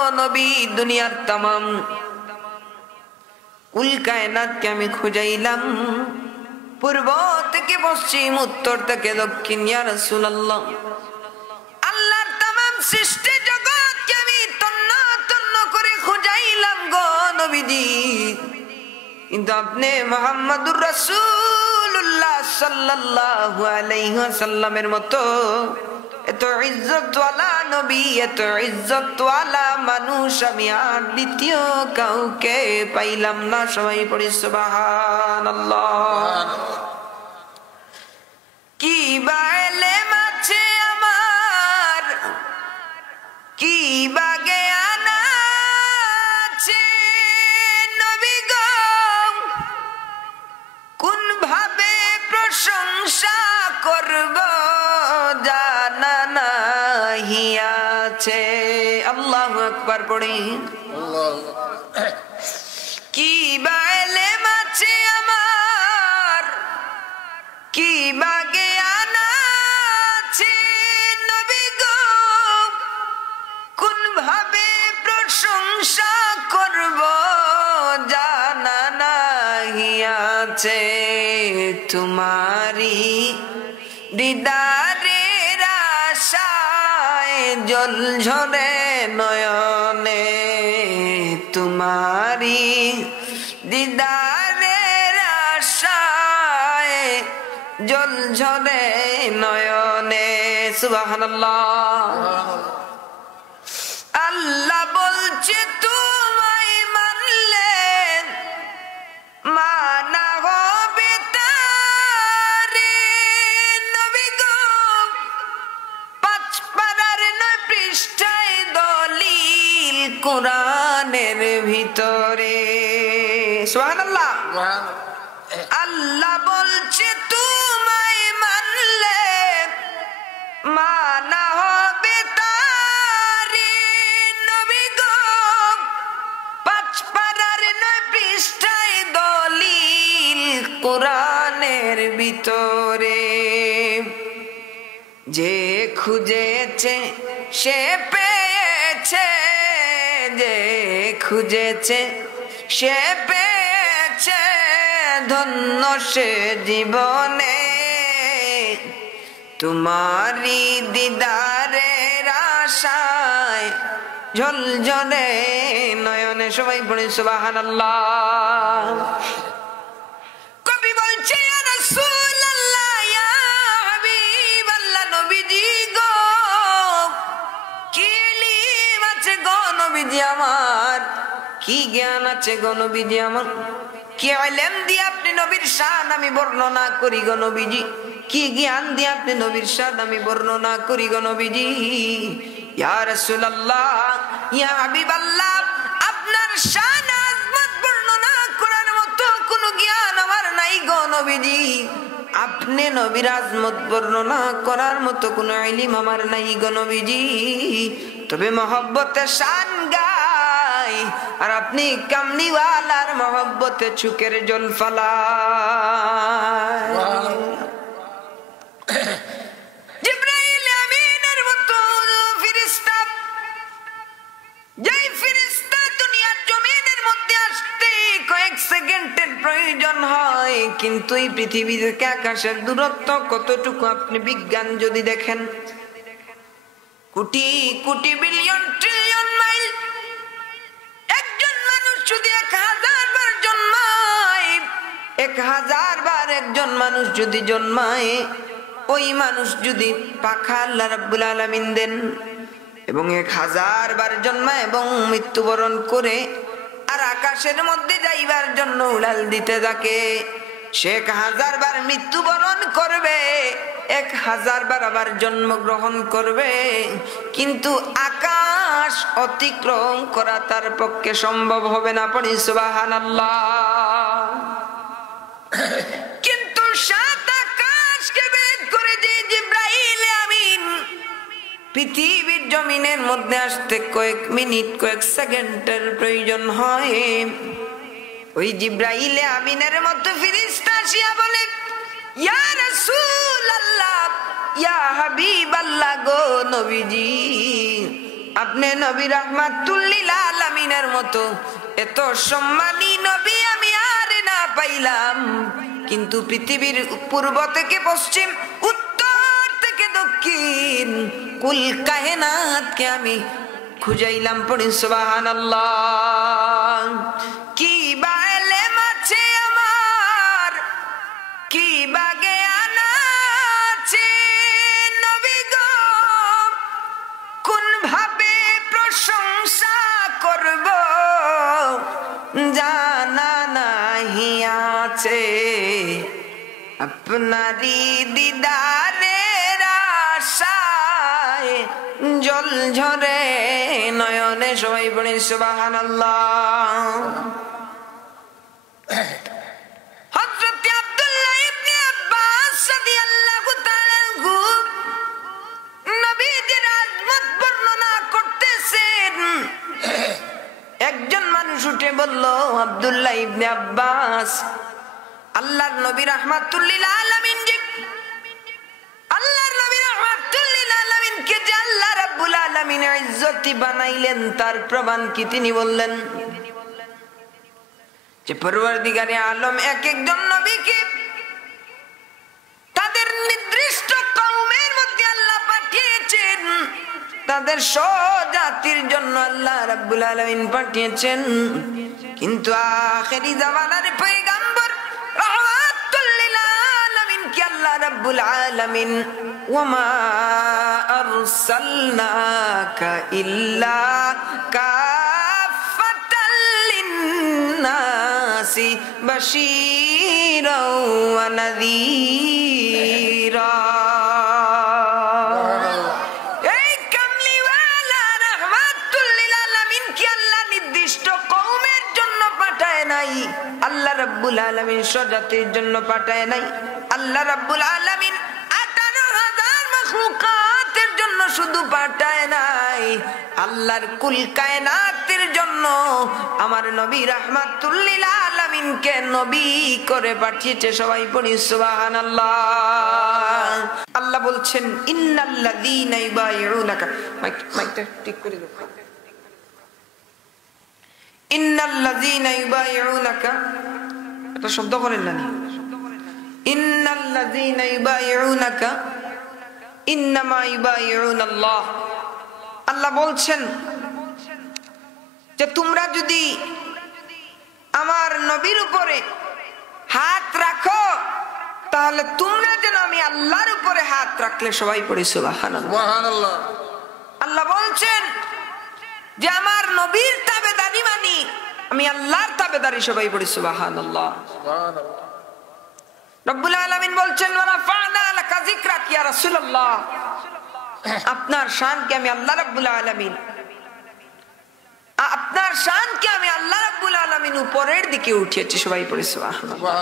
গো নবী দুনিয়ার तमाम কুল কায়নাতকে আমি খুঁজাইলাম পূর্ব থেকে পশ্চিম উত্তর থেকে দক্ষিণ ইয়া রাসূলুল্লাহ আল্লাহর तमाम সৃষ্টি জগৎকে আমি তন্ন তন্ন করে খুঁজাইলাম গো নবীজি কিন্তু আপনি মুহাম্মদুর রাসূলুল্লাহ সাল্লাল্লাহু আলাইহি ওয়াসাল্লামের মতো এত ইজ্জতওয়ালা নবী এত ইজ্জতওয়ালা মানুষ আমি আর দ্বিতীয় কাউকে পাইলাম না সবাই পড়ি সুবহানাল্লাহ কি বাইলে মাছে আমার কি বাগে আনা আছে নবী গো কোন ভাবে প্রশংসা করব জানা নাহি আছে আল্লাহু আকবার পড়ি কি বাইলে মাছে আমার কি বাগে আনা আছে নবী গো কোন ভাবে প্রশংসা করব জানা নাহি আছে তোমারি দিদারের আশায় জল ঝরে নয়নে তোমারি দিদারের আশায় জল ঝরে নয়নে সুবহানাল্লাহ আল্লাহ বলছে তোমায় মানলে মানা হবে তারে নবী গো পাঁচ পারার 9 পৃষ্ঠায় দলিল কোরআনের ভিতরে সুবহানাল্লাহ আল্লাহ বলছে তোমায় মানলে মানা হবে তারে নবী গো পাঁচ পারার 9 পৃষ্ঠায় দলিল কোরআনের ভিতরে যে খুঁজেছে সে পেয়েছে যে খুঁজেছে সে পেয়েছে ধন্য সে জীবনে তোমারি দিদারের আশায় ঝলঝলে নয়নে সবাই পড়ে সুবহানাল্লাহ কবি বলছে ইয়া রাসূলুল্লাহ ইয়া হাবিবাল্লাহ নবীজি গো কি ইলম আছে গো নবীজি আমার কি জ্ঞান আছে গো নবীজি আমার কি ইলম দিয়ে আপনি নবীর শান আমি বর্ণনা করি গো নবীজি কি জ্ঞান দিয়ে আপনি নবীর শান আমি বর্ণনা করি গো নবীজি ইয়া রাসূলুল্লাহ ইয়া হাবিবাল্লাহ আপনার শান আজমত বর্ণনা করার মতো কোনো জ্ঞান আমার নাই গো নবীজি আপনি নবীর আজমত বর্ণনা করার মতো কোনো ইলম আমার নাই গো নবীজি তবে মহব্বতে শান গাই আর আপনি কামলিওয়ালার মহব্বতে চুকের জল ফালায় জিবরাইল আমিনের মতো ফেরেশতা যেই ফেরেশতা দুনিয়ার জমিনের মধ্যে আসতে কয়েক সেকেন্ডের প্রয়োজন হয় কিন্তু এই পৃথিবী থেকে আকাশের দূরত্ব কতটুকু আপনি বিজ্ঞান যদি দেখেন crore crore billion trillion mile একজন মানুষ যদি 1000 বার জন্মায় 1000 বার একজন মানুষ যদি জন্মায় ওই মানুষ যদি পাখা আল্লাহ রাব্বুল আলামিন দেন এবং 1000 বার জন্মায় এবং মৃত্যুবরণ করে আর আকাশের মধ্যে যাইবার জন্য উড়াল দিতে থাকে সে 1000 বার মৃত্যুবরণ করবে 1000 বার আবার জন্মগ্রহণ করবে কিন্তু আকাশ অতিক্রম করা তার পক্ষে সম্ভব হবে না পড়ি সুবহানাল্লাহ কিন্তু সাত আকাশকে ভেদ করে যে জিবরাইল আমিন পৃথিবীর জমিনের মধ্যে আসতে কয়েক মিনিট কয়েক সেকেন্ডের প্রয়োজন হয় ওই জিবরাইল আমিনের মতো ফেরেশতা আসিয়া বলে ইয়া রাসূলুল্লাহ ইয়া হাবিবাল্লাহ গো নবীজি আপনি নবী রাহমাতুল লিল আলামিনের মতো এত সম্মানী নবী আমি আর না পাইলাম, কিন্তু পৃথিবীর পূর্ব থেকে পশ্চিম, উত্তর থেকে দক্ষিণ, কুল কায়নাতকে আমি খুঁজাইলাম। পড়ি সুবহানাল্লাহ। কি বা ইলম আছে আমার, কি বা জ্ঞান আছে নবী গো, কোন ভাবে প্রশংসা করব জানা নাহি আছে। আপনারি দিদারের আশায় জল ঝরে নয়নে। সবাই পড়ি সুবহানাল্লাহ। হযরত আব্দুল্লাহ ইবনে আব্বাস রাদিয়াল্লাহু তাআলা আনহু নবীজির আজমত বর্ণনা করতেছেন। একজন মানুষ উঠে বলল, আব্দুল্লাহ ইবনে আব্বাস, আল্লাহর নবী রাহমাতুল লিল আলামিন যে, আল্লাহর নবী রাহমাতুল লিল আলামিনকে যে আল্লাহ রাব্বুল আলামিন ইজ্জতি বানাইলেন তার প্রমাণ কি? তিনি বললেন যে পরওয়ারদিগারে আলম এক একজন নবীকে তাদের নির্দিষ্ট কওমের মধ্যে আল্লাহ পাঠিয়েছেন, তাদের স্বজাতির জন্য আল্লাহ রাব্বুল আলামিন পাঠিয়েছেন। কিন্তু আখেরি জামানার পয়গম্বর রাহমাতুল লিল আলামিন কি আল্লাহ রাব্বুল আলামিন ওয়ামা আরসালনাকা ইল্লা কাফাতাল লিন্নাসি বাশীরাও ওয়া নাযীরা। এই কামলিওয়ালা রাহমাতুল লিল আলামিন কি আল্লাহ নির্দিষ্ট কওমের জন্য পাঠায় নাই? আল্লাহ রাব্বুল আলামিন স্বজাতির জন্য পাঠায় নাই। আল্লাহ রাব্বুল আলামিন 18,000 মাখলুকাতের জন্য শুধু পাঠায় নাই, আল্লাহর কুল কায়নাতের জন্য আমার নবী রাহমাতুল লিল আলামিনকে নবী করে পাঠিয়েছে। সবাই পড়ি সুবহানাল্লাহ। আল্লাহ বলছেন ইন্নাল্লাযীনা ইউবাইউনাকা, মাইকটা ঠিক করে দাও। ইন্নাল্লাযীনা ইউবাইউনাকা, এটা শব্দ করেন না। ইন্নাল্লাযীনা ইউবাইউনাকা ইন্নামা ইউবাইউনাল্লাহ। আল্লাহ বলছেন যে তোমরা যদি আমার নবীর উপরে হাত রাখো তাহলে তোমরা যেন আমি আল্লাহর উপরে হাত রাখলে। সবাই পড়ি সুবহানাল্লাহ। আল্লাহ বলছেন যে আমার নবীর তাবেদারি মানি, আমি আল্লাহর তাবেদারি। সবাই পড়ি সুবহানাল্লাহ। রব্বুল আলামিন বলছেন ওয়া রাফা'না লাকা যিকরাক ইয়া রাসূলুল্লাহ, আপনার শানকে আমি আল্লাহ রাব্বুল আলামিন, আপনার শানকে আমি আল্লাহ রাব্বুল আলামিন উপরের দিকে উঠিয়েছি। সবাই পড়ি সুবহানাল্লাহ।